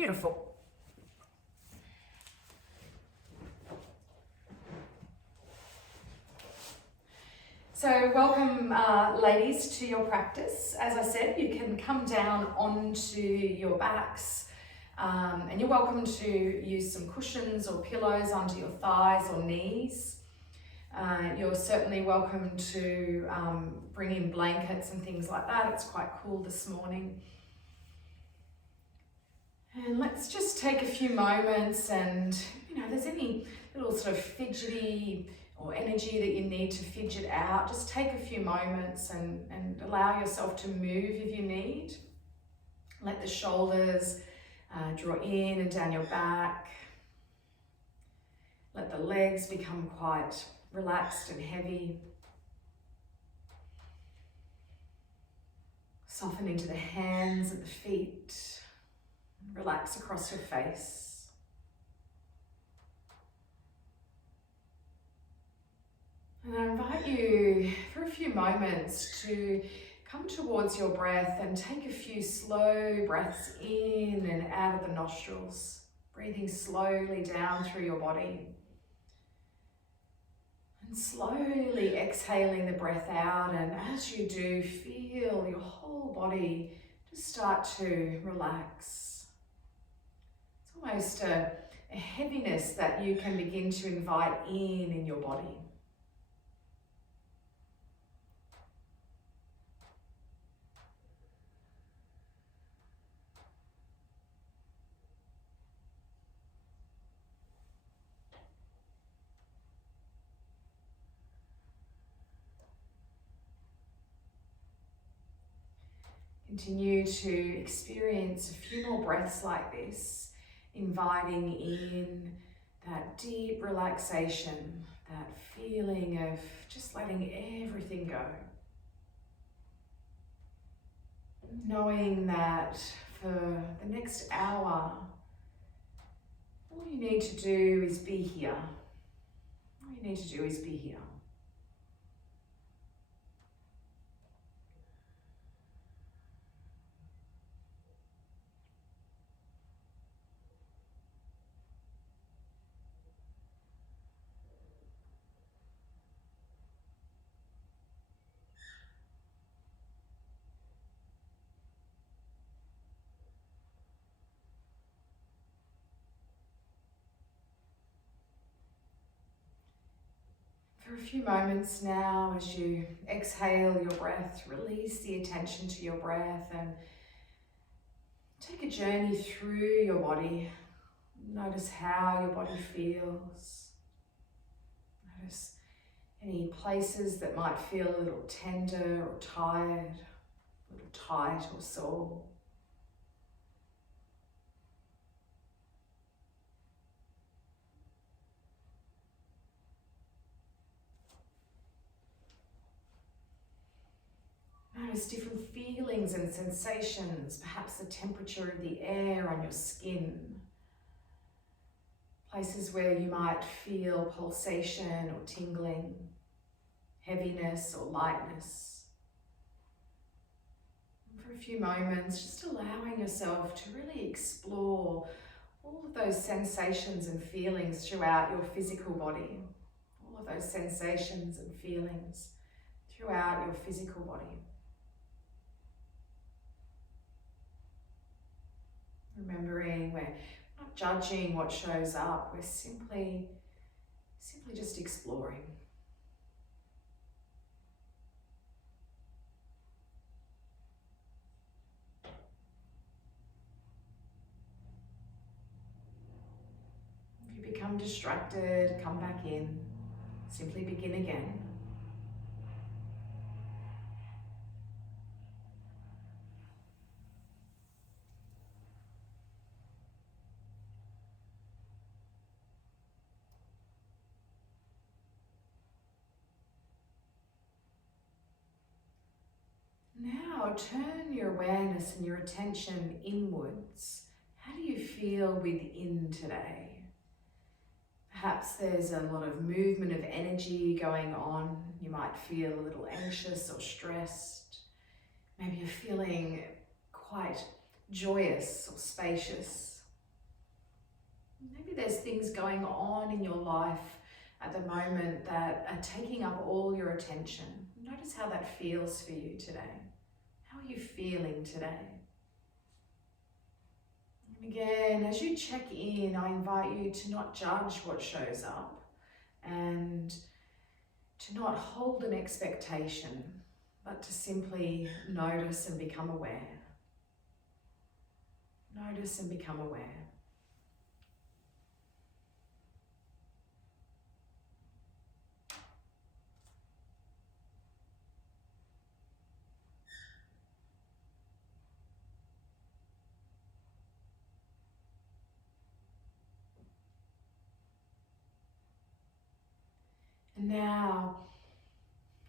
Beautiful. So welcome, ladies, to your practice. As I said, you can come down onto your backs and you're welcome to use some cushions or pillows under your thighs or knees. You're certainly welcome to bring in blankets and things like that. It's quite cool this morning. And let's just take a few moments, and if there's any little sort of fidgety or energy that you need to fidget out, just take a few moments and allow yourself to move if you need. Let the shoulders draw in and down your back. Let the legs become quite relaxed and heavy. Soften into the hands and the feet. Relax across your face. And I invite you for a few moments to come towards your breath and take a few slow breaths in and out of the nostrils, breathing slowly down through your body. And slowly exhaling the breath out, and as you do, feel your whole body just start to relax. It's almost a heaviness that you can begin to invite in your body. Continue to experience a few more breaths like this, inviting in that deep relaxation, that feeling of just letting everything go. Knowing that for the next hour, all you need to do is be here. All you need to do is be here. For a few moments now, as you exhale your breath, release the attention to your breath and take a journey through your body. Notice how your body feels. Notice any places that might feel a little tender or tired, a little tight or sore. Notice different feelings and sensations, perhaps the temperature of the air on your skin. Places where you might feel pulsation or tingling, heaviness or lightness. And for a few moments, just allowing yourself to really explore all of those sensations and feelings throughout your physical body. All of those sensations and feelings throughout your physical body. Remembering we're not judging what shows up, we're simply just exploring. If you become distracted, come back in, simply begin again. Now turn your awareness and your attention inwards. How do you feel within today? Perhaps there's a lot of movement of energy going on. You might feel a little anxious or stressed. Maybe you're feeling quite joyous or spacious. Maybe there's things going on in your life at the moment that are taking up all your attention. Notice how that feels for you today. How are you feeling today? And again, as you check in, I invite you to not judge what shows up and to not hold an expectation, but to simply notice and become aware. Notice and become aware. And now,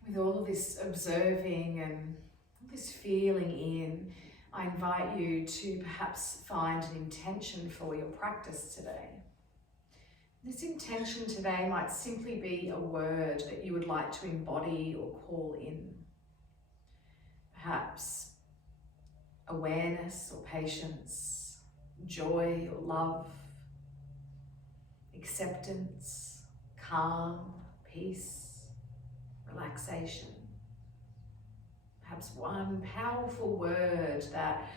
with all of this observing and all this feeling in, I invite you to perhaps find an intention for your practice today. This intention today might simply be a word that you would like to embody or call in. Perhaps awareness or patience, joy or love, acceptance, calm, peace, relaxation. Perhaps one powerful word that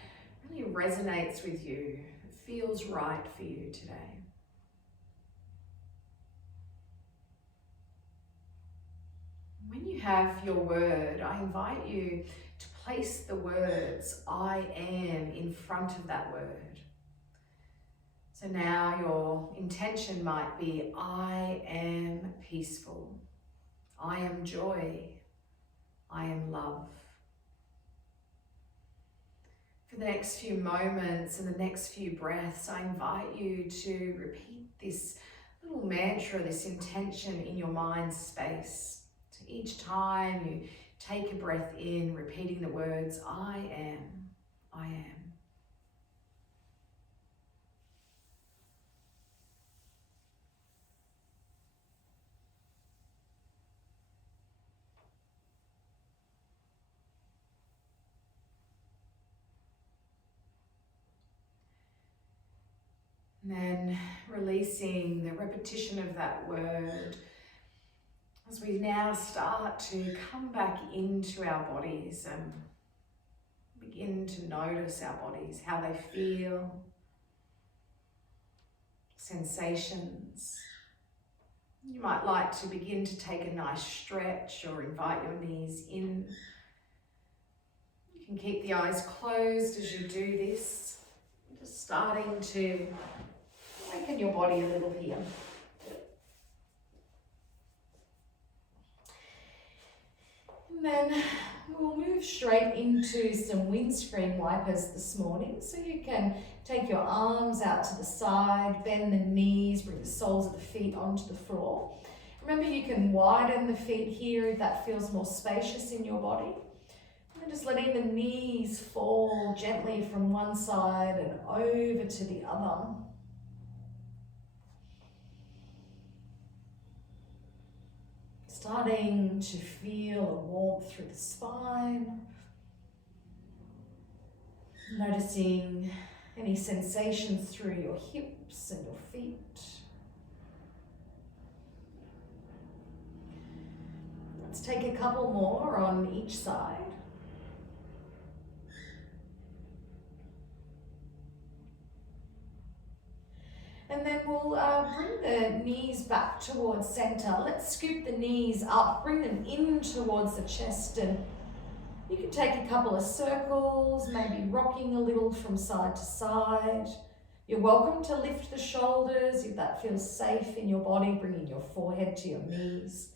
really resonates with you, feels right for you today. When you have your word, I invite you to place the words I am in front of that word. So now your intention might be I am peaceful, I am joy, I am love. For the next few moments and the next few breaths, I invite you to repeat this little mantra, this intention in your mind's space. So each time you take a breath in, repeating the words, I am, I am. And then releasing the repetition of that word as we now start to come back into our bodies and begin to notice our bodies, how they feel, sensations. You might like to begin to take a nice stretch or invite your knees in. You can keep the eyes closed as you do this, just starting to awaken your body a little here. And then we'll move straight into some windscreen wipers this morning. So you can take your arms out to the side, bend the knees, bring the soles of the feet onto the floor. Remember, you can widen the feet here if that feels more spacious in your body. And then just letting the knees fall gently from one side and over to the other. Starting to feel a warmth through the spine. Noticing any sensations through your hips and your feet. Let's take a couple more on each side. And then we'll bring the knees back towards center. Let's scoop the knees up, bring them in towards the chest, and you can take a couple of circles, maybe rocking a little from side to side. You're welcome to lift the shoulders if that feels safe in your body, bringing your forehead to your knees.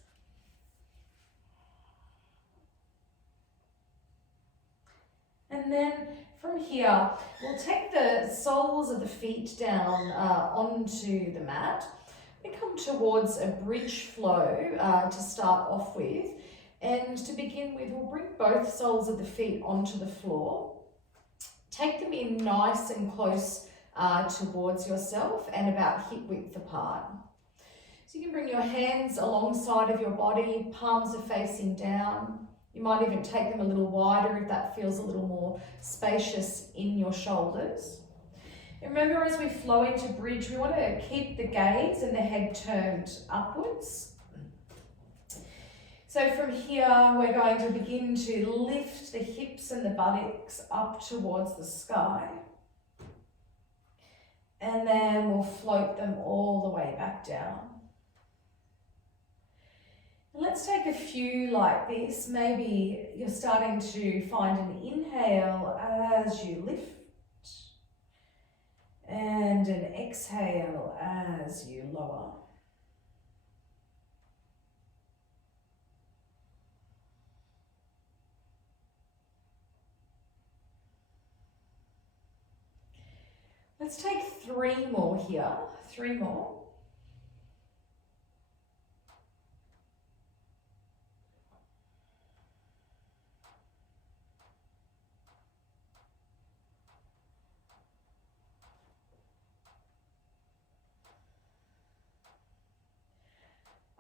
And then from here, we'll take the soles of the feet down onto the mat. We come towards a bridge flow to start off with. And to begin with, we'll bring both soles of the feet onto the floor. Take them in nice and close towards yourself and about hip width apart. So you can bring your hands alongside of your body, palms are facing down. You might even take them a little wider if that feels a little more spacious in your shoulders. Remember, as we flow into bridge, we want to keep the gaze and the head turned upwards. So from here, we're going to begin to lift the hips and the buttocks up towards the sky. And then we'll float them all the way back down. Let's take a few like this. Maybe you're starting to find an inhale as you lift and an exhale as you lower. Let's take 3 more here. 3 more.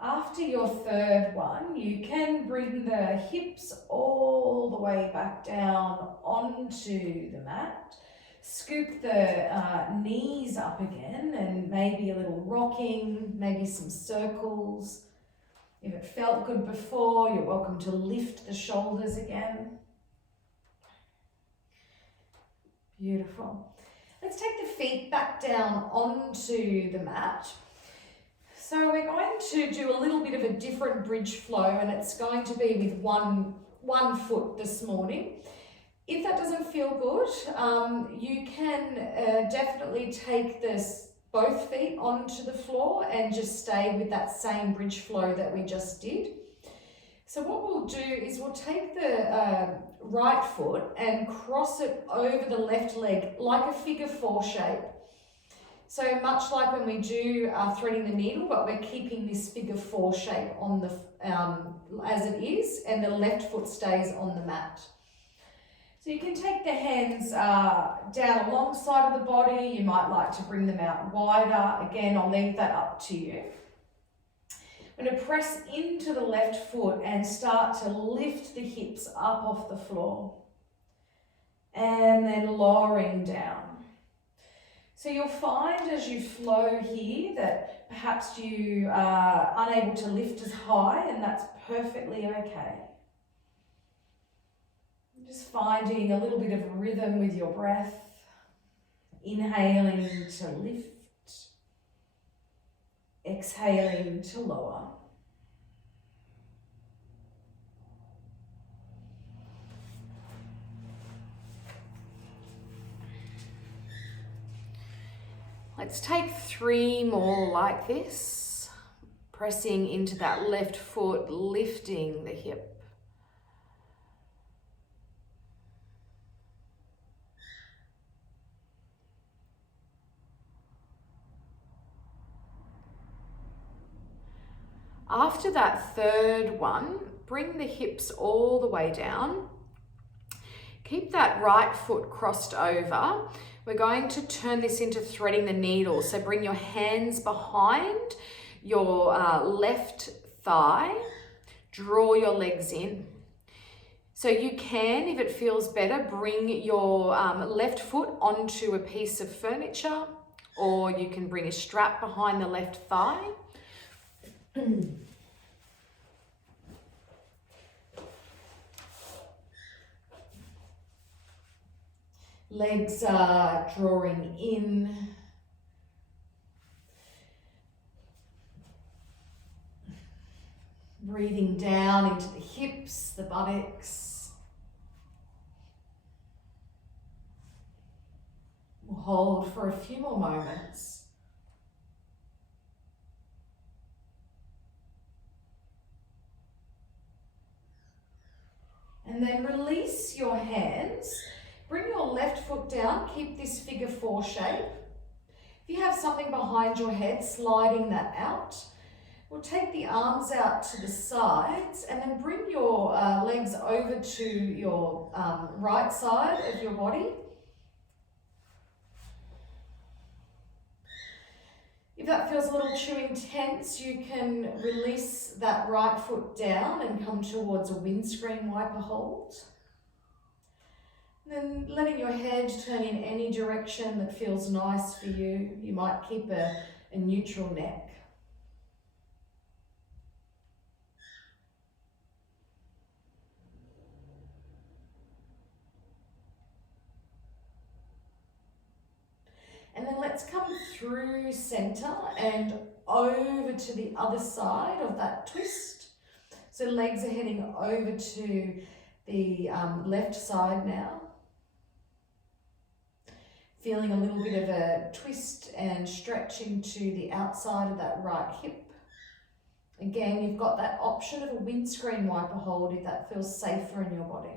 After your 3rd one, you can bring the hips all the way back down onto the mat. Scoop the knees up again and maybe a little rocking, maybe some circles. If it felt good before, you're welcome to lift the shoulders again. Beautiful. Let's take the feet back down onto the mat. So we're going to do a little bit of a different bridge flow, and it's going to be with one foot this morning. If that doesn't feel good, you can definitely take both feet onto the floor and just stay with that same bridge flow that we just did. So what we'll do is we'll take the right foot and cross it over the left leg like a figure 4 shape. So much like when we do threading the needle, but we're keeping this figure 4 shape on the as it is, and the left foot stays on the mat. So you can take the hands down alongside of the body. You might like to bring them out wider. Again, I'll leave that up to you. I'm going to press into the left foot and start to lift the hips up off the floor. And then lowering down. So you'll find as you flow here that perhaps you are unable to lift as high, and that's perfectly okay. Just finding a little bit of rhythm with your breath, inhaling to lift, exhaling to lower. Let's take 3 more like this, pressing into that left foot, lifting the hip. After that 3rd one, bring the hips all the way down. Keep that right foot crossed over. We're going to turn this into threading the needle. So bring your hands behind your left thigh. Draw your legs in. So you can, if it feels better, bring your left foot onto a piece of furniture, or you can bring a strap behind the left thigh. Legs are drawing in. Breathing down into the hips, the buttocks. We'll hold for a few more moments. And then release your hands. Bring your left foot down, keep this figure 4 shape. If you have something behind your head, sliding that out. We'll take the arms out to the sides and then bring your legs over to your right side of your body. If that feels a little too intense, you can release that right foot down and come towards a windscreen wiper hold. And then letting your head turn in any direction that feels nice for you. You might keep a neutral neck. And then let's come through center and over to the other side of that twist. So legs are heading over to the left side now. Feeling a little bit of a twist and stretching to the outside of that right hip. Again, you've got that option of a windscreen wiper hold if that feels safer in your body.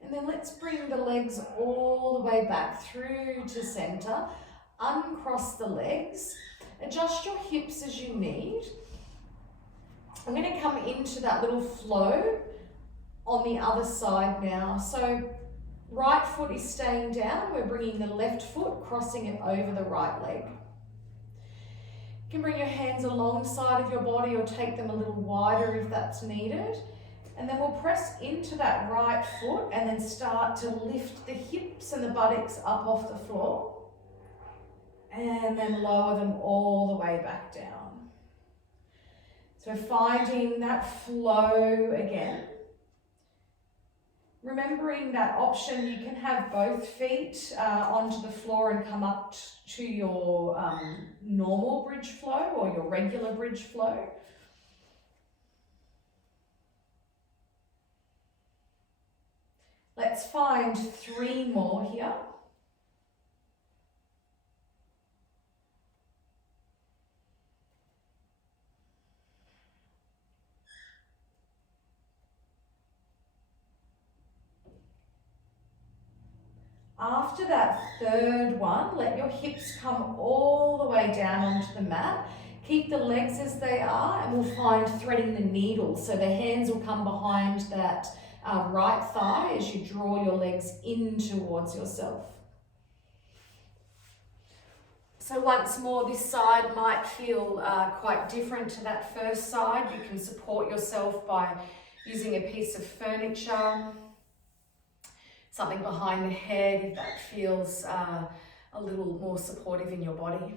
And then let's bring the legs all the way back through to center. Uncross the legs. Adjust your hips as you need. I'm going to come into that little flow on the other side now. So right foot is staying down. We're bringing the left foot, crossing it over the right leg. You can bring your hands alongside of your body or take them a little wider if that's needed. And then we'll press into that right foot and then start to lift the hips and the buttocks up off the floor. And then lower them all the way back down. So finding that flow again. Remembering that option, you can have both feet onto the floor and come up to your normal bridge flow or your regular bridge flow. Let's find 3 more here. After that third one, let your hips come all the way down onto the mat. Keep the legs as they are, and we'll find threading the needle. So the hands will come behind that right thigh as you draw your legs in towards yourself. So once more, this side might feel quite different to that first side. You can support yourself by using a piece of furniture, something behind the head if that feels a little more supportive in your body.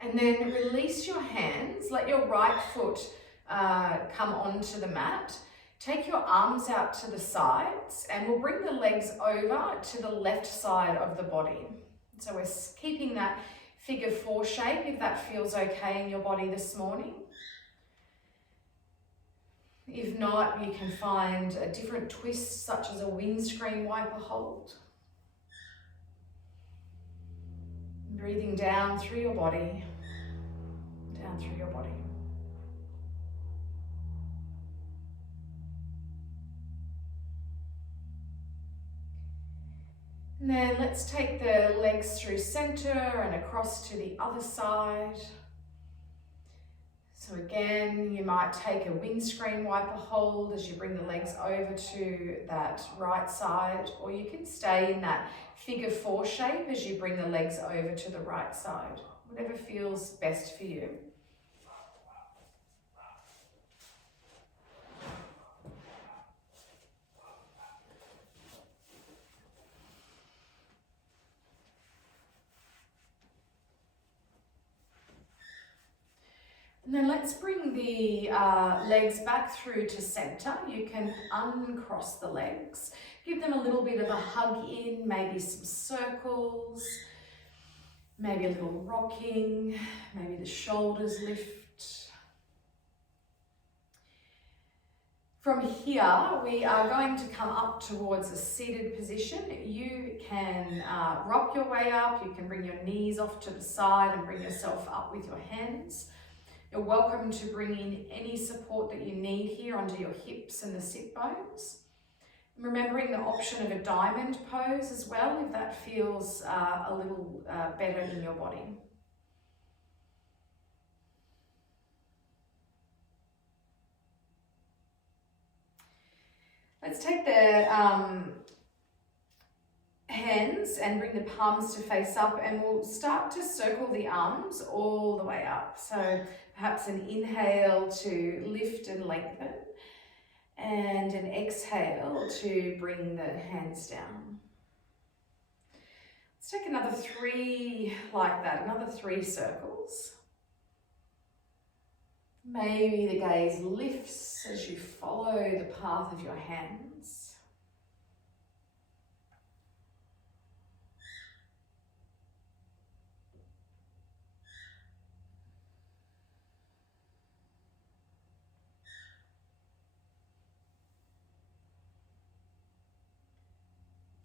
And then release your hands, let your right foot come onto the mat. Take your arms out to the sides and we'll bring the legs over to the left side of the body. So we're keeping that figure 4 shape if that feels okay in your body this morning. If not, you can find a different twist such as a windscreen wiper hold. Breathing down through your body, down through your body. And then let's take the legs through center and across to the other side. So again, you might take a windscreen wiper hold as you bring the legs over to that right side, or you can stay in that figure 4 shape as you bring the legs over to the right side, whatever feels best for you. And then let's bring the legs back through to center. You can uncross the legs. Give them a little bit of a hug in, maybe some circles, maybe a little rocking, maybe the shoulders lift. From here, we are going to come up towards a seated position. You can rock your way up. You can bring your knees off to the side and bring yourself up with your hands. You're welcome to bring in any support that you need here under your hips and the sit bones. Remembering the option of a diamond pose as well, if that feels a little better in your body. Let's take the hands and bring the palms to face up, and we'll start to circle the arms all the way up. So perhaps an inhale to lift and lengthen, and an exhale to bring the hands down. Let's take another 3 like that, another 3 circles. Maybe the gaze lifts as you follow the path of your hands.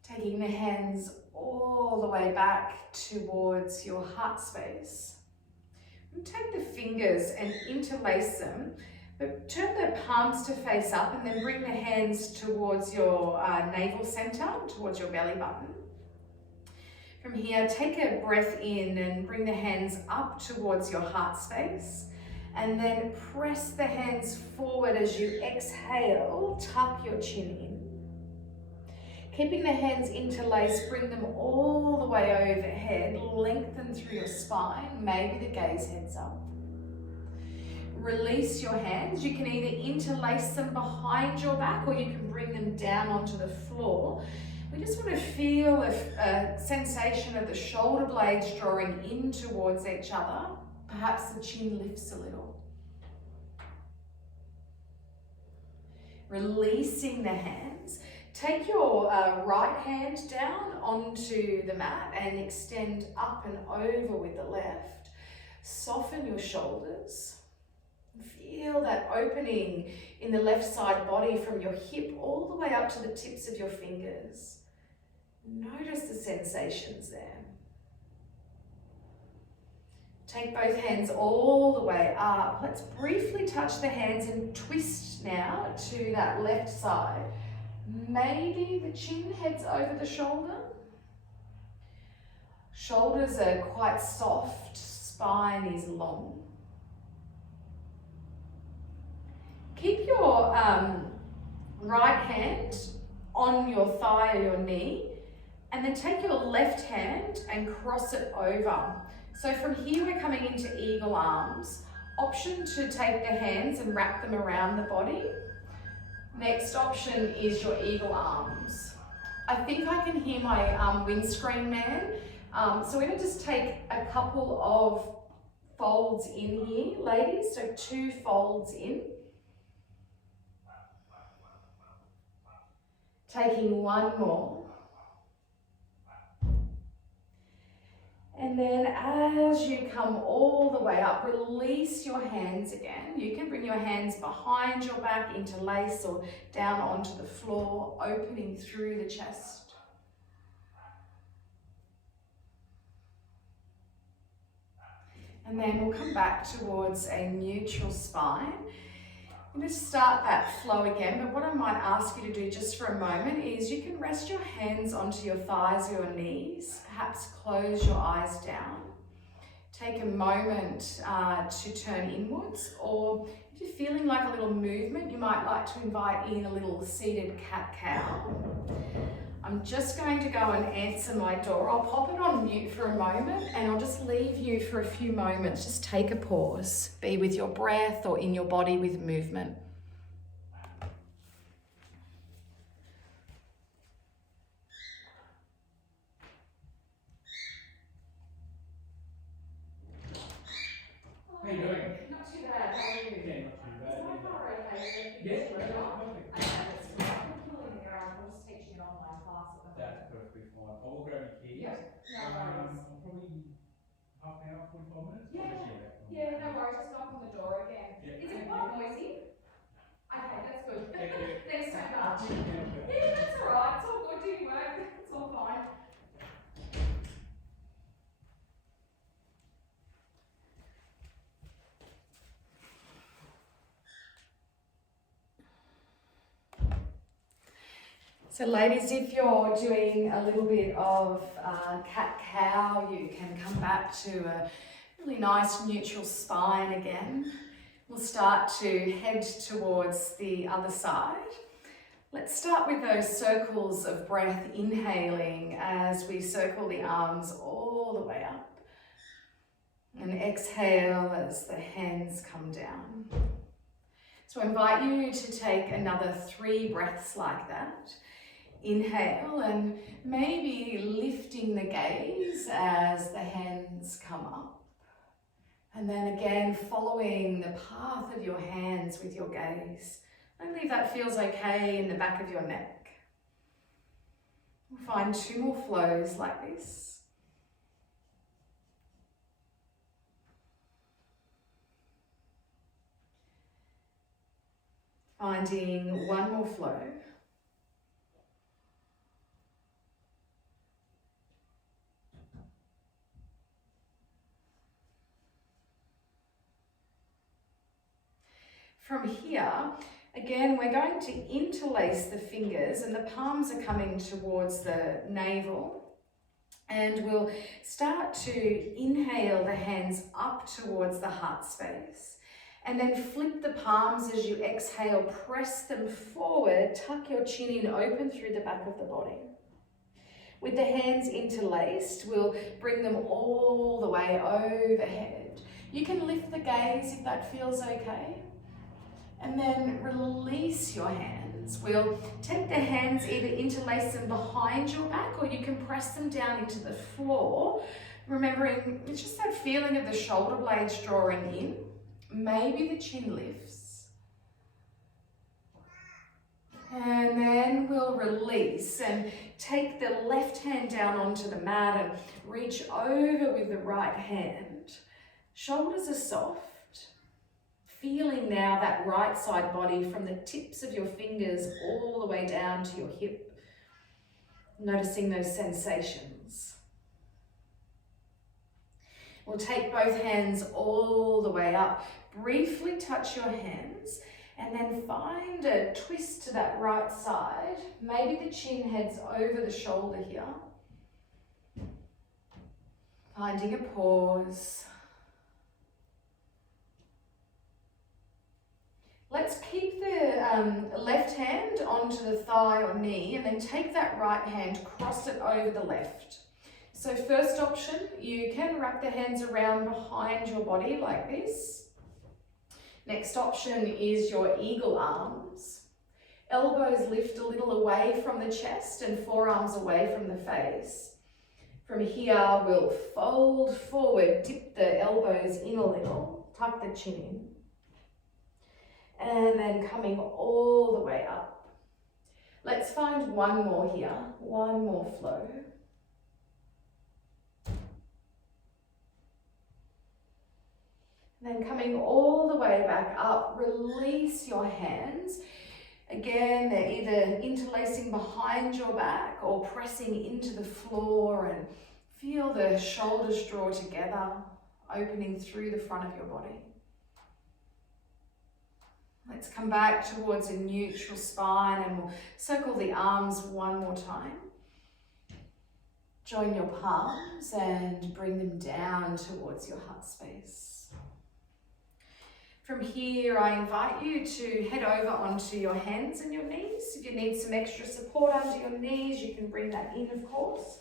Taking the hands all the way back towards your heart space. And take the fingers and interlace them, but turn the palms to face up and then bring the hands towards your navel center, towards your belly button. From here, take a breath in and bring the hands up towards your heart space, and then press the hands forward as you exhale, tuck your chin in. Keeping the hands interlaced, bring them all the way overhead, lengthen through your spine, maybe the gaze heads up. Release your hands. You can either interlace them behind your back or you can bring them down onto the floor. We just want to feel a sensation of the shoulder blades drawing in towards each other. Perhaps the chin lifts a little. Releasing the hands. Take your right hand down onto the mat and extend up and over with the left. Soften your shoulders. Feel that opening in the left side body from your hip all the way up to the tips of your fingers. Notice the sensations there. Take both hands all the way up. Let's briefly touch the hands and twist now to that left side. Maybe the chin heads over the shoulder. Shoulders are quite soft, spine is long. Keep your right hand on your thigh or your knee, and then take your left hand and cross it over. So from here we're coming into eagle arms. Option to take the hands and wrap them around the body. Next option is your eagle arms. I think I can hear my windscreen man. So we're gonna just take a couple of folds in here, ladies. So 2 folds in. Taking 1 more. And then as you come all the way up, release your hands again. You can bring your hands behind your back, interlace, or down onto the floor, opening through the chest. And then we'll come back towards a neutral spine. I'm going to start that flow again, but what I might ask you to do just for a moment is you can rest your hands onto your thighs or your knees, perhaps close your eyes down. Take a moment to turn inwards, or if you're feeling like a little movement, you might like to invite in a little seated cat-cow. I'm just going to go and answer my door. I'll pop it on mute for a moment and I'll just leave you for a few moments. Just take a pause. Be with your breath or in your body with movement. How you doing? Not too bad. How are you? Yeah, not too bad. Is my car okay? Yeah, Perfect. perfect. Teaching an online class at the That's perfectly fine. I will grab your keys. Yeah, no worries. I'll probably half an hour, 45 minutes. Yeah, I'll just hear back from you. Yeah, no worries. Just knock on the door again. Yeah, Is it thank quite you. noisy? Okay, that's good. Thank you. Thanks so I'll much. put you down for- Yeah, that's all right. It's all good. Do your work. It's all fine. So ladies, if you're doing a little bit of cat-cow, you can come back to a really nice neutral spine again. We'll start to head towards the other side. Let's start with those circles of breath, inhaling as we circle the arms all the way up. And exhale as the hands come down. So I invite you to take another 3 breaths like that. Inhale and maybe lifting the gaze as the hands come up. And then again, following the path of your hands with your gaze. Only if that feels okay in the back of your neck. We'll find 2 more flows like this. Finding 1 more flow. From here, again, we're going to interlace the fingers and the palms are coming towards the navel. And we'll start to inhale the hands up towards the heart space. And then flip the palms as you exhale, press them forward, tuck your chin in, open through the back of the body. With the hands interlaced, we'll bring them all the way overhead. You can lift the gaze if that feels okay. And then release your hands. We'll take the hands, either interlace them behind your back or you can press them down into the floor. Remembering, it's just that feeling of the shoulder blades drawing in. Maybe the chin lifts. And then we'll release and take the left hand down onto the mat and reach over with the right hand. Shoulders are soft. Feeling now that right side body from the tips of your fingers all the way down to your hip. Noticing those sensations. We'll take both hands all the way up. Briefly touch your hands and then find a twist to that right side. Maybe the chin heads over the shoulder here. Finding a pause. Let's keep the left hand onto the thigh or knee and then take that right hand, cross it over the left. So first option, you can wrap the hands around behind your body like this. Next option is your eagle arms. Elbows lift a little away from the chest and forearms away from the face. From here, we'll fold forward, dip the elbows in a little, tuck the chin in. And then coming all the way up. Let's find 1 more here, 1 more flow. Then coming all the way back up, release your hands. Again, they're either interlacing behind your back or pressing into the floor, and feel the shoulders draw together, opening through the front of your body. Let's come back towards a neutral spine and we'll circle the arms 1 more time. Join your palms and bring them down towards your heart space. From here, I invite you to head over onto your hands and your knees. If you need some extra support under your knees, you can bring that in, of course.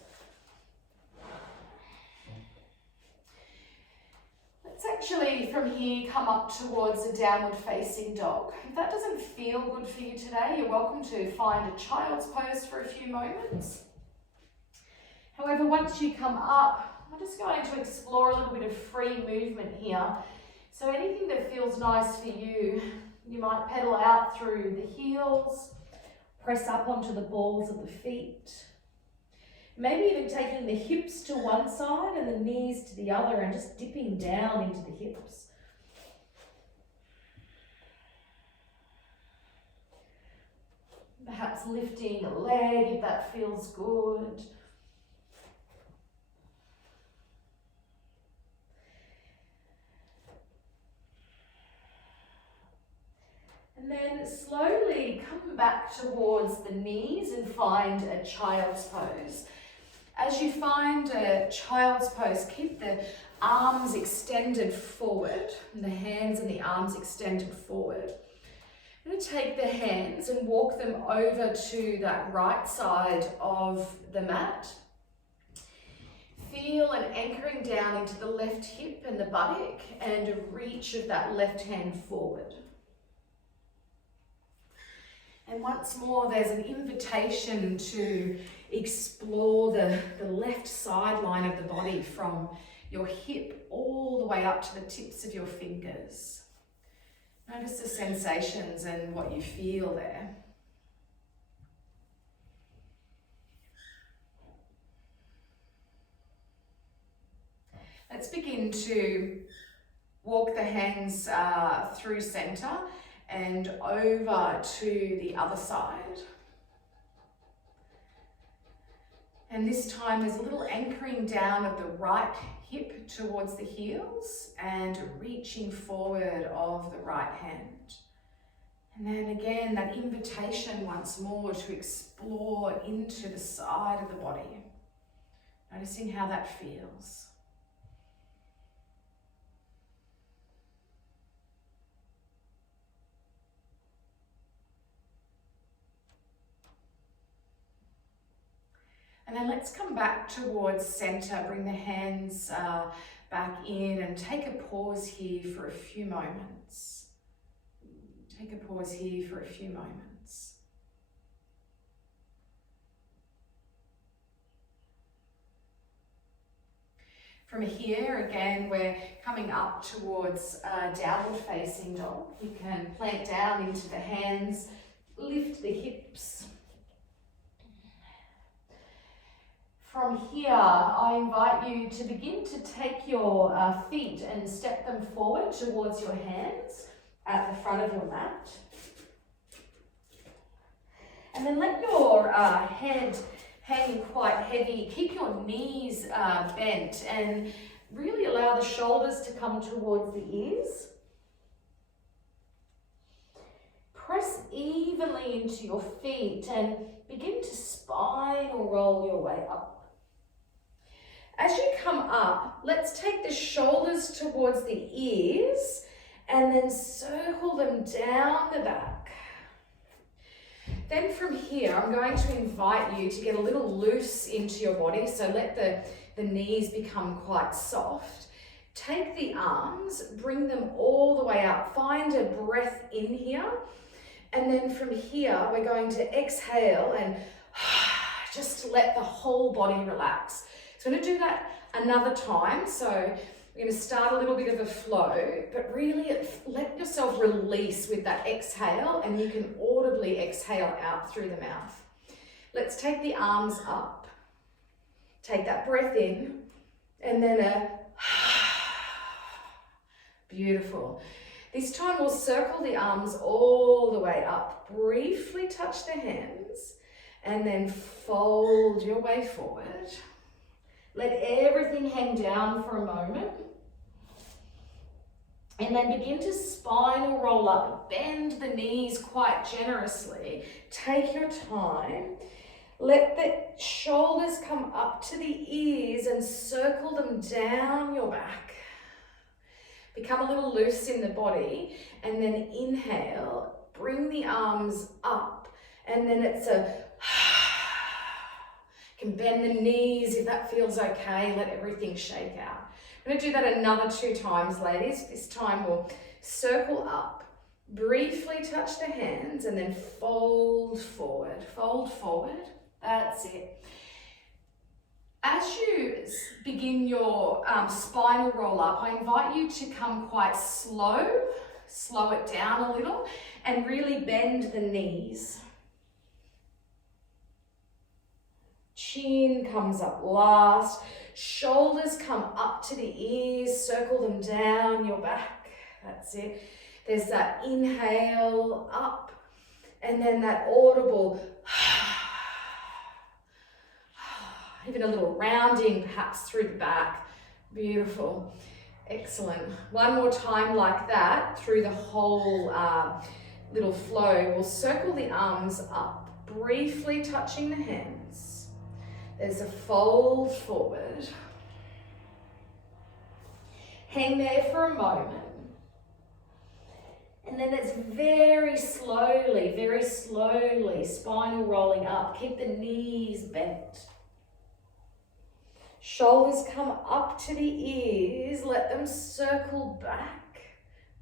Let's actually, from here, come up towards a downward facing dog. If that doesn't feel good for you today, you're welcome to find a child's pose for a few moments. However, once you come up, I'm just going to explore a little bit of free movement here. So anything that feels nice for you, you might pedal out through the heels, press up onto the balls of the feet. Maybe even taking the hips to one side and the knees to the other and just dipping down into the hips. Perhaps lifting a leg if that feels good. And then slowly come back towards the knees and find a child's pose. As you find a child's pose, keep the arms extended forward, and the hands and the arms extended forward. I'm going to take the hands and walk them over to that right side of the mat. Feel an anchoring down into the left hip and the buttock and a reach of that left hand forward. And once more, there's an invitation to explore the left sideline of the body from your hip all the way up to the tips of your fingers. Notice the sensations and what you feel there. Let's begin to walk the hands through center and over to the other side. And this time there's a little anchoring down of the right hip towards the heels and reaching forward of the right hand. And then again, that invitation once more to explore into the side of the body, noticing how that feels. And then let's come back towards center, bring the hands back in and take a pause here for a few moments. Take a pause here for a few moments. From here, again, we're coming up towards downward facing dog. You can plant down into the hands, lift the hips. From here, I invite you to begin to take your feet and step them forward towards your hands at the front of your mat. And then let your head hang quite heavy. Keep your knees bent and really allow the shoulders to come towards the ears. Press evenly into your feet and begin to spinal roll your way up. As you come up, let's take the shoulders towards the ears and then circle them down the back. Then from here, I'm going to invite you to get a little loose into your body. So let the knees become quite soft. Take the arms, bring them all the way up. Find a breath in here. And then from here, we're going to exhale and just let the whole body relax. So I'm going to do that another time. So we're going to start a little bit of a flow, but really let yourself release with that exhale, and you can audibly exhale out through the mouth. Let's take the arms up. Take that breath in, and then a beautiful. This time we'll circle the arms all the way up. Briefly touch the hands, and then fold your way forward. Let everything hang down for a moment. And then begin to spinal roll up. Bend the knees quite generously. Take your time. Let the shoulders come up to the ears and circle them down your back. Become a little loose in the body. And then inhale. Bring the arms up. And then it's a... You can bend the knees if that feels okay. Let everything shake out. I'm going to do that another 2 times, ladies. This time we'll circle up, briefly touch the hands, and then fold forward. Fold forward. That's it. As you begin your spinal roll up, I invite you to come quite slow. Slow it down a little and really bend the knees. Chin comes up last, shoulders come up to the ears, circle them down your back, that's it. There's that inhale up, and then that audible, even a little rounding perhaps through the back, beautiful, excellent. One more time like that through the whole little flow. We'll circle the arms up, briefly touching the hands. There's a fold forward. Hang there for a moment. And then it's very slowly, spinal rolling up. Keep the knees bent. Shoulders come up to the ears, let them circle back.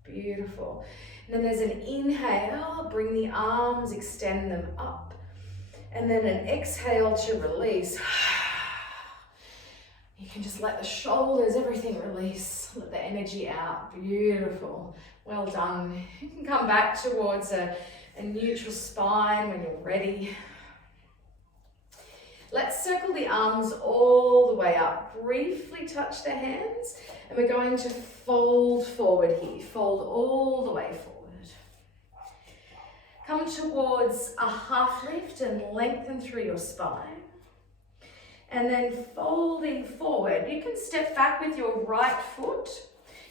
Beautiful. And then there's an inhale, bring the arms, extend them up. And then an exhale to release. You can just let the shoulders, everything release, let the energy out. Beautiful. Well done. You can come back towards a neutral spine when you're ready. Let's circle the arms all the way up. Briefly touch the hands, and we're going to fold forward here. Fold all the way forward. Come towards a half lift and lengthen through your spine. And then folding forward, you can step back with your right foot.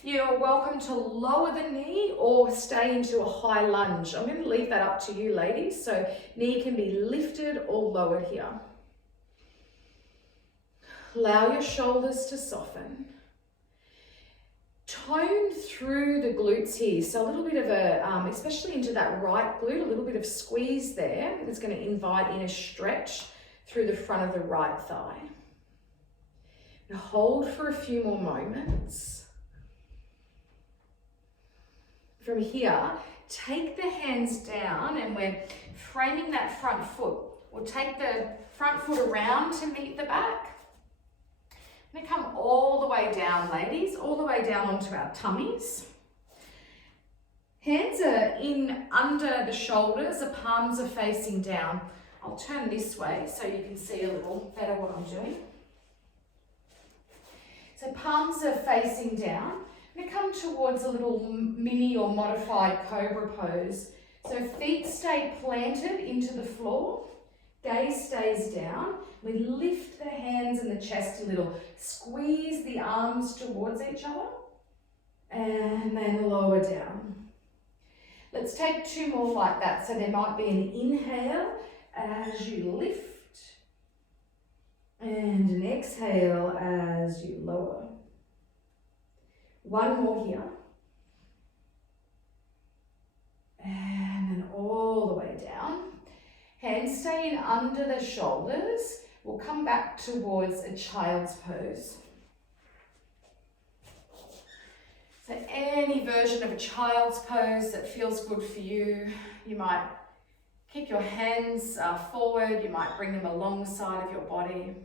You're welcome to lower the knee or stay into a high lunge. I'm going to leave that up to you, ladies. So knee can be lifted or lowered here. Allow your shoulders to soften. Tone through the glutes here. So a little bit of a, especially into that right glute, a little bit of squeeze there. It's going to invite in a stretch through the front of the right thigh. Now hold for a few more moments. From here, take the hands down and we're framing that front foot. We'll take the front foot around to meet the back. We're going to come all the way down, ladies, all the way down onto our tummies. Hands are in under the shoulders, the palms are facing down. I'll turn this way so you can see a little better what I'm doing. So palms are facing down. I'm going to come towards a little mini or modified cobra pose. So feet stay planted into the floor. Gaze stays down. We lift the hands and the chest a little. Squeeze the arms towards each other. And then lower down. Let's take two more like that. So there might be an inhale as you lift. And an exhale as you lower. One more here. And then all the way down. Hands stay in under the shoulders. We'll come back towards a child's pose. So any version of a child's pose that feels good for you. You might keep your hands forward. You might bring them alongside of your body.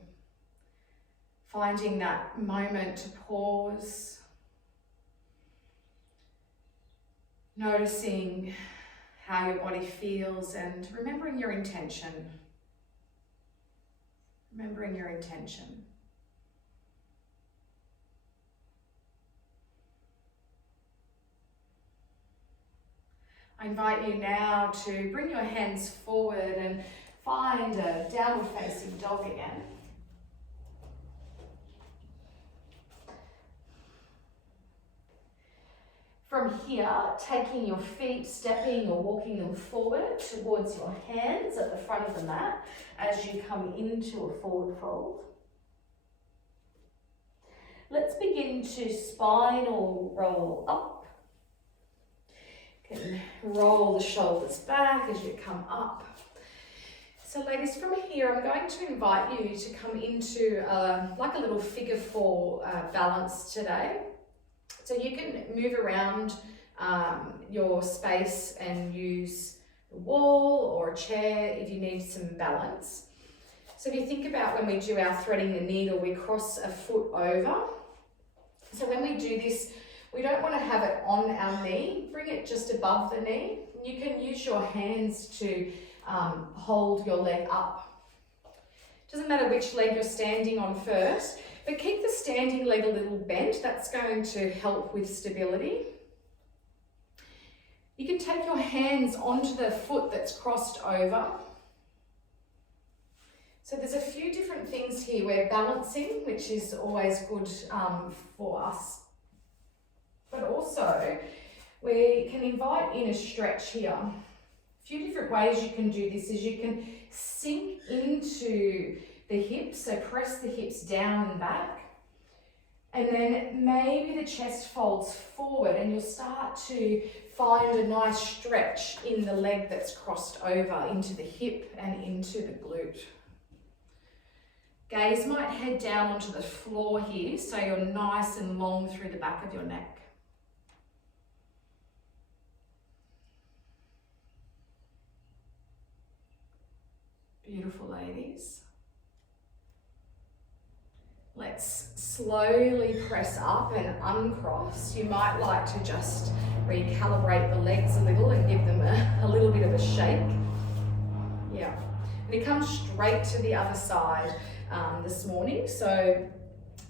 Finding that moment to pause. Noticing how your body feels and remembering your intention. Remembering your intention. I invite you now to bring your hands forward and find a downward facing dog again. From here, taking your feet, stepping or walking them forward towards your hands at the front of the mat as you come into a forward fold. Let's begin to spinal roll up. You can roll the shoulders back as you come up. So ladies, from here, I'm going to invite you to come into like a little figure four balance today. So you can move around your space and use a wall or a chair if you need some balance. So if you think about when we do our threading the needle, we cross a foot over. So when we do this, we don't want to have it on our knee. Bring it just above the knee. You can use your hands to hold your leg up. Doesn't matter which leg you're standing on first. But keep the standing leg a little bent. That's going to help with stability. You can take your hands onto the foot that's crossed over. So there's a few different things here. We're balancing, which is always good for us. But also, we can invite in a stretch here. A few different ways you can do this is you can sink into the hips, so press the hips down and back. And then maybe the chest folds forward and you'll start to find a nice stretch in the leg that's crossed over into the hip and into the glute. Gaze might head down onto the floor here so you're nice and long through the back of your neck. Beautiful, ladies. Let's slowly press up and uncross. You might like to just recalibrate the legs a little and give them a little bit of a shake. Yeah. And you come straight to the other side this morning. So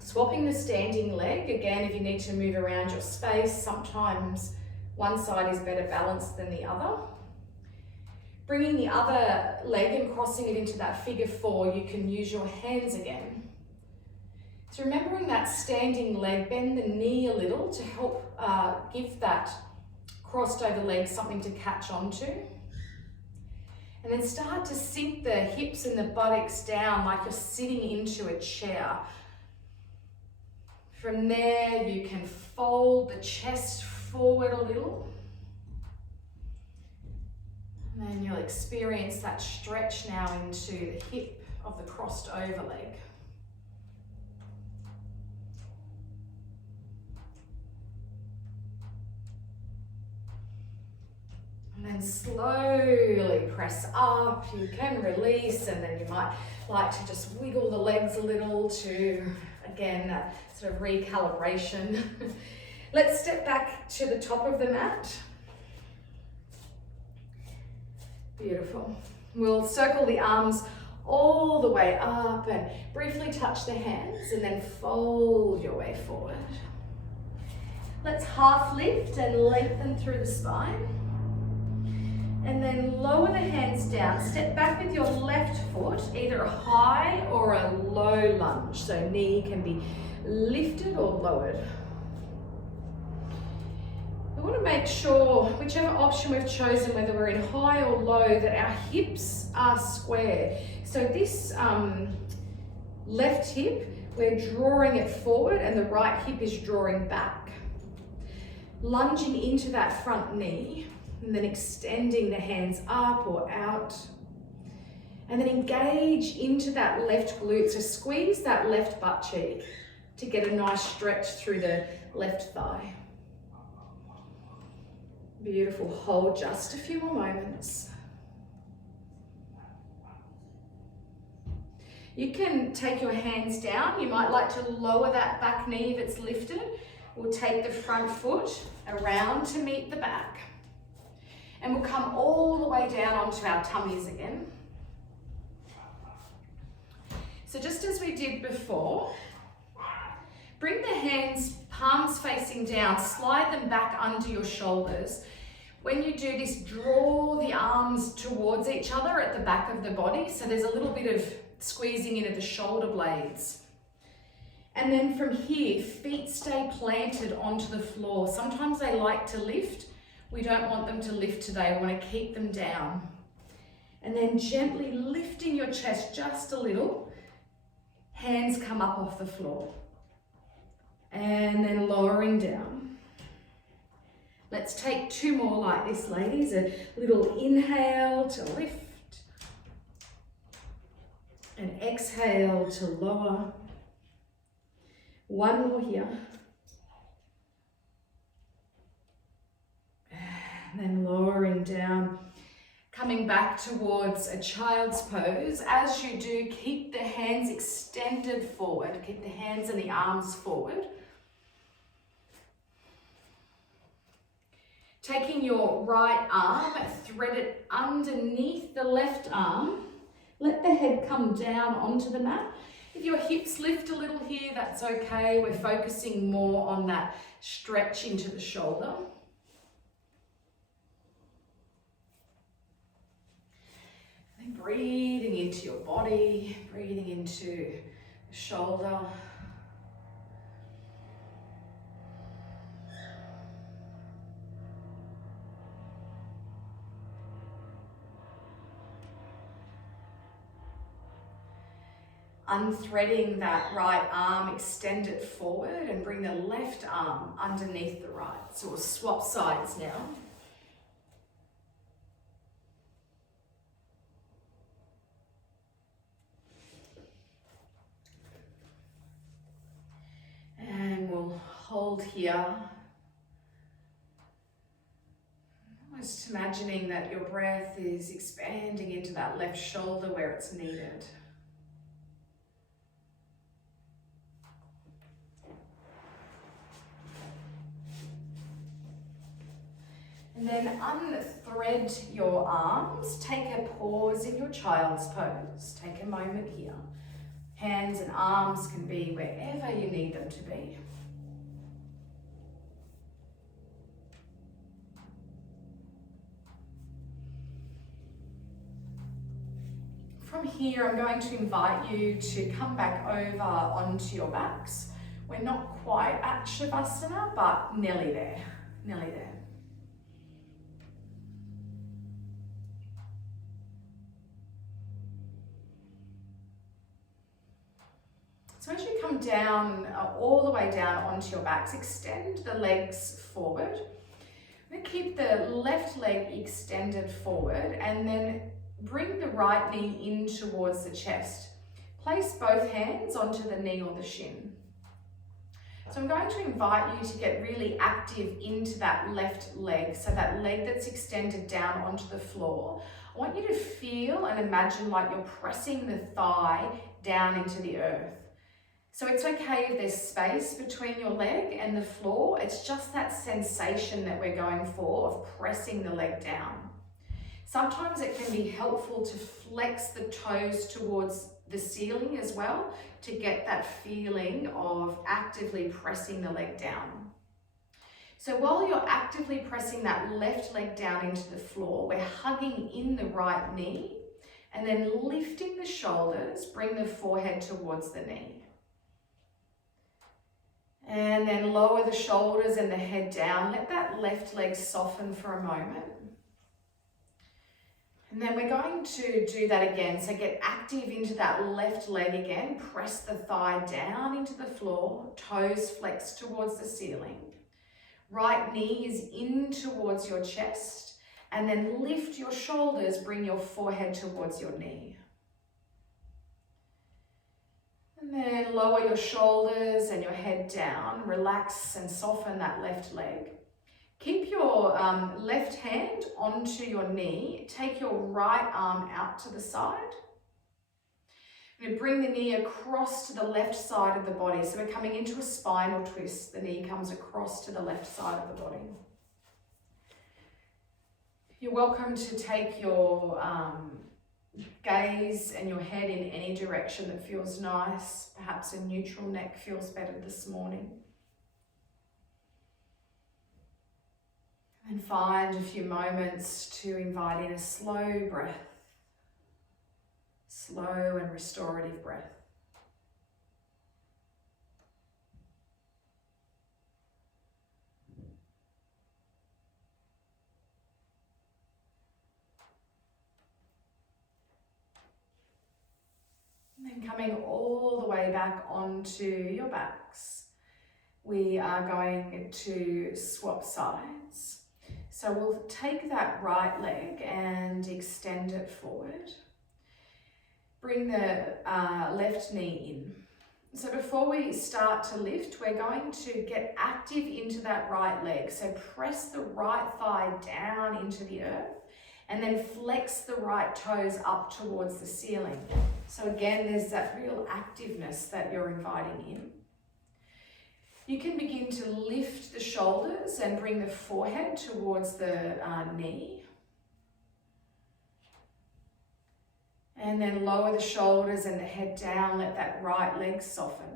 swapping the standing leg, again, if you need to move around your space, sometimes one side is better balanced than the other. Bringing the other leg and crossing it into that figure 4, you can use your hands again. So remembering that standing leg, bend the knee a little to help give that crossed over leg something to catch onto. And then start to sink the hips and the buttocks down like you're sitting into a chair. From there, you can fold the chest forward a little. And then you'll experience that stretch now into the hip of the crossed over leg. And then slowly press up. You can release, and then you might like to just wiggle the legs a little to, again, that sort of recalibration. Let's step back to the top of the mat. Beautiful. We'll circle the arms all the way up and briefly touch the hands and then fold your way forward. Let's half lift and lengthen through the spine. And then lower the hands down. Step back with your left foot, either a high or a low lunge. So knee can be lifted or lowered. We want to make sure, whichever option we've chosen, whether we're in high or low, that our hips are square. So this left hip, we're drawing it forward and the right hip is drawing back. Lunging into that front knee and then extending the hands up or out. And then engage into that left glute. So squeeze that left butt cheek to get a nice stretch through the left thigh. Beautiful. Hold just a few more moments. You can take your hands down. You might like to lower that back knee if it's lifted. We'll take the front foot around to meet the back. And we'll come all the way down onto our tummies again. So just as we did before, bring the hands, palms facing down, slide them back under your shoulders. When you do this, draw the arms towards each other at the back of the body. So there's a little bit of squeezing into the shoulder blades. And then from here, feet stay planted onto the floor. Sometimes they like to lift. We don't want them to lift today. We want to keep them down. And then gently lifting your chest just a little. Hands come up off the floor. And then lowering down. Let's take 2 more like this, ladies. A little inhale to lift. And exhale to lower. 1 more here. And then lowering down. Coming back towards a child's pose. As you do, keep the hands extended forward. Keep the hands and the arms forward. Taking your right arm, thread it underneath the left arm. Let the head come down onto the mat. If your hips lift a little here, that's okay. We're focusing more on that stretch into the shoulder. And breathing into your body, breathing into the shoulder. Unthreading that right arm, extend it forward and bring the left arm underneath the right. So we'll swap sides now. And we'll hold here. Just imagining that your breath is expanding into that left shoulder where it's needed. And then unthread your arms. Take a pause in your child's pose. Take a moment here. Hands and arms can be wherever you need them to be. From here, I'm going to invite you to come back over onto your backs. We're not quite at Shavasana, but nearly there, nearly there. So as you come down, all the way down onto your backs, extend the legs forward. I'm going to keep the left leg extended forward and then bring the right knee in towards the chest. Place both hands onto the knee or the shin. So I'm going to invite you to get really active into that left leg, so that leg that's extended down onto the floor. I want you to feel and imagine like you're pressing the thigh down into the earth. So it's okay if there's space between your leg and the floor. It's just that sensation that we're going for of pressing the leg down. Sometimes it can be helpful to flex the toes towards the ceiling as well to get that feeling of actively pressing the leg down. So while you're actively pressing that left leg down into the floor, we're hugging in the right knee and then lifting the shoulders, bring the forehead towards the knee. And then lower the shoulders and the head down. Let that left leg soften for a moment. And then we're going to do that again. So get active into that left leg again. Press the thigh down into the floor. Toes flex towards the ceiling. Right knee is in towards your chest. And then lift your shoulders. Bring your forehead towards your knee. And then lower your shoulders and your head down. Relax and soften that left leg. Keep your left hand onto your knee. Take your right arm out to the side. You're going to bring the knee across to the left side of the body. So we're coming into a spinal twist. The knee comes across to the left side of the body. You're welcome to take your gaze and your head in any direction that feels nice. Perhaps a neutral neck feels better this morning. And find a few moments to invite in a slow breath. Slow and restorative breath. And then coming all the way back onto your backs, we are going to swap sides. So we'll take that right leg and extend it forward. Bring the left knee in. So before we start to lift, we're going to get active into that right leg. So press the right thigh down into the earth and then flex the right toes up towards the ceiling. So again, there's that real activeness that you're inviting in. You can begin to lift the shoulders and bring the forehead towards the knee. And then lower the shoulders and the head down, let that right leg soften.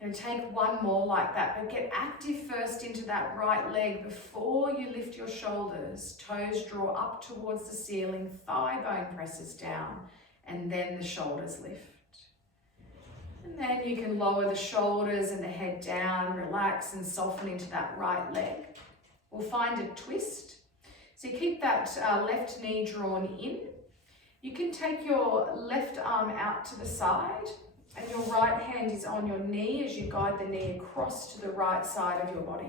And take one more like that, but get active first into that right leg before you lift your shoulders. Toes draw up towards the ceiling, thigh bone presses down, and then the shoulders lift. And then you can lower the shoulders and the head down, relax and soften into that right leg. We'll find a twist. So you keep that left knee drawn in. You can take your left arm out to the side and your right hand is on your knee as you guide the knee across to the right side of your body.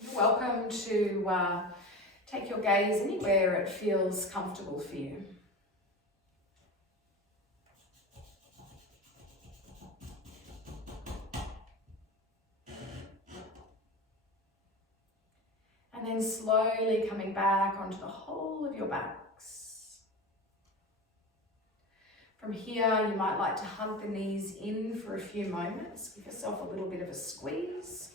You're welcome to take your gaze anywhere it feels comfortable for you. And then slowly coming back onto the whole of your backs. From here, you might like to hug the knees in for a few moments. Give yourself a little bit of a squeeze.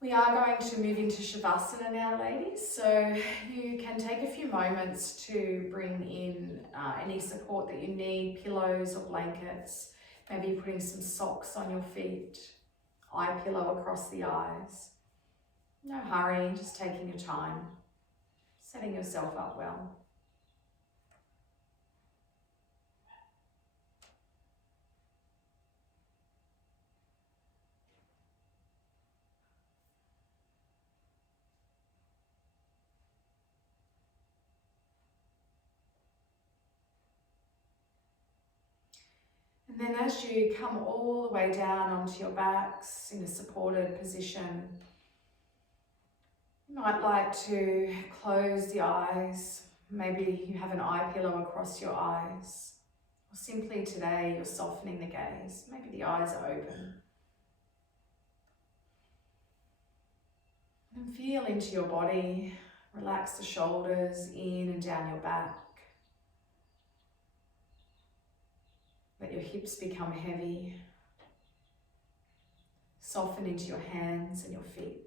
We are going to move into Shavasana now, ladies. So you can take a few moments to bring in any support that you need, pillows or blankets, maybe putting some socks on your feet, eye pillow across the eyes. No hurry, just taking your time, setting yourself up well. And then as you come all the way down onto your backs in a supported position, you might like to close the eyes. Maybe you have an eye pillow across your eyes. Or simply today you're softening the gaze. Maybe the eyes are open. And feel into your body. Relax the shoulders in and down your back. Let your hips become heavy. Soften into your hands and your feet.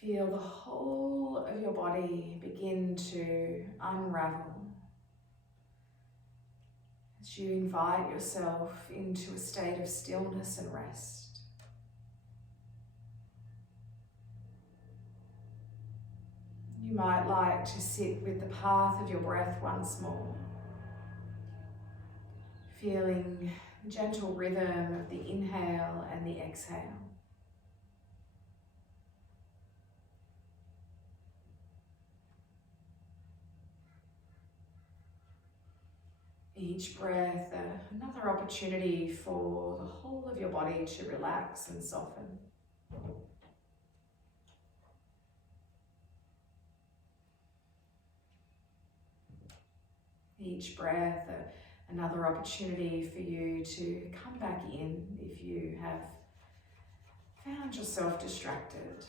Feel the whole of your body begin to unravel as you invite yourself into a state of stillness and rest. You might like to sit with the path of your breath once more, feeling the gentle rhythm of the inhale and the exhale. Each breath, another opportunity for the whole of your body to relax and soften. Each breath, another opportunity for you to come back in if you have found yourself distracted.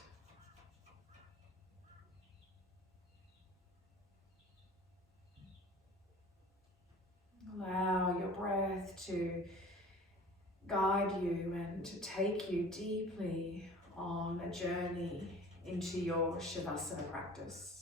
Allow your breath to guide you and to take you deeply on a journey into your Shavasana practice.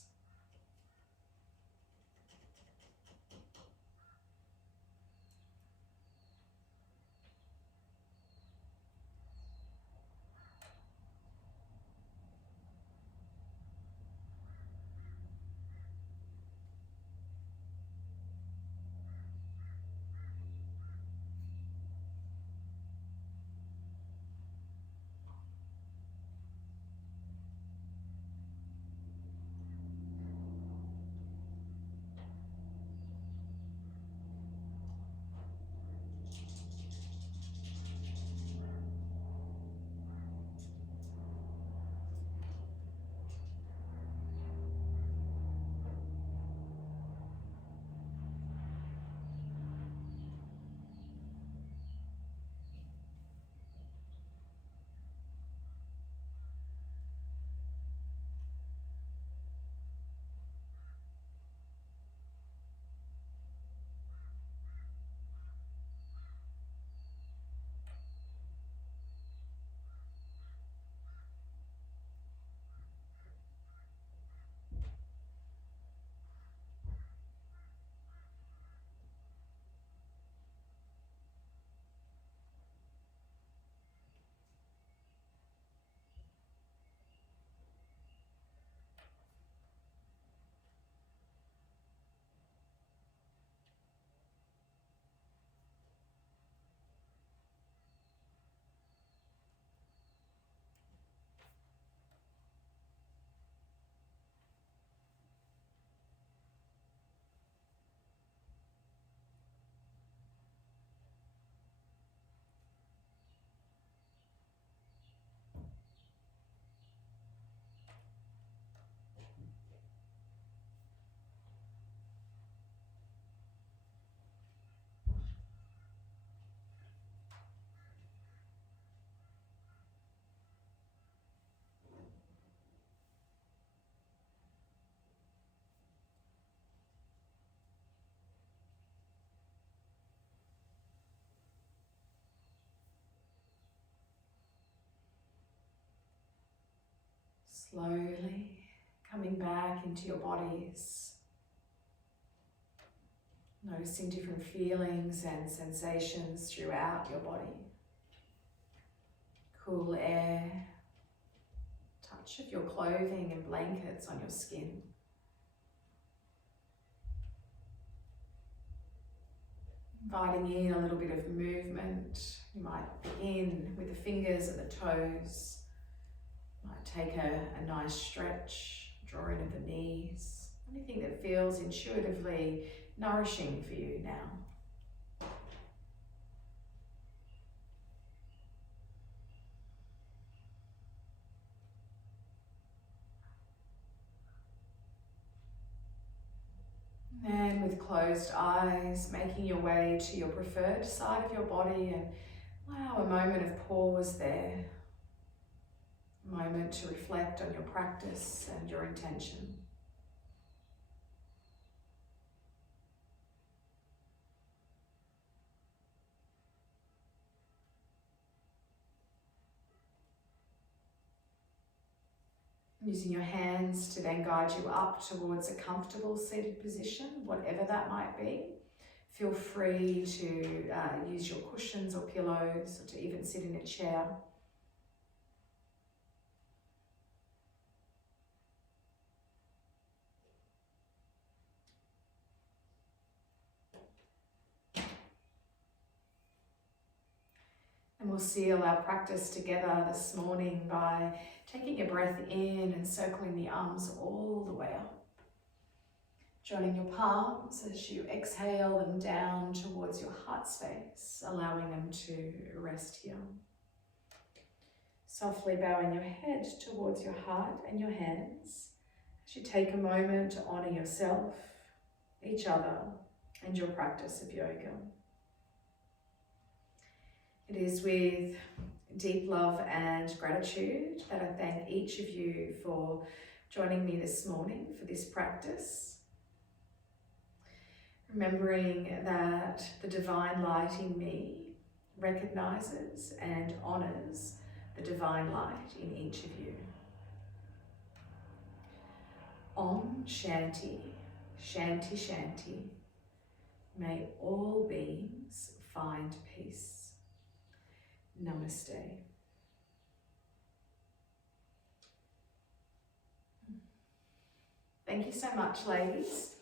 Slowly coming back into your bodies. Noticing different feelings and sensations throughout your body. Cool air, touch of your clothing and blankets on your skin. Inviting in a little bit of movement. You might begin with the fingers and the toes. Might take a nice stretch, draw in of the knees. Anything that feels intuitively nourishing for you now. And with closed eyes, making your way to your preferred side of your body and allow a moment of pause there. A moment to reflect on your practice and your intention. Using your hands to then guide you up towards a comfortable seated position, whatever that might be. Feel free to use your cushions or pillows, or to even sit in a chair. And we'll seal our practice together this morning by taking a breath in and circling the arms all the way up. Joining your palms as you exhale them down towards your heart space, allowing them to rest here. Softly bowing your head towards your heart and your hands as you take a moment to honour yourself, each other, and your practice of yoga. It is with deep love and gratitude that I thank each of you for joining me this morning for this practice. Remembering that the divine light in me recognises and honours the divine light in each of you. Om Shanti, Shanti Shanti. May all beings find peace. Namaste. Thank you so much, ladies.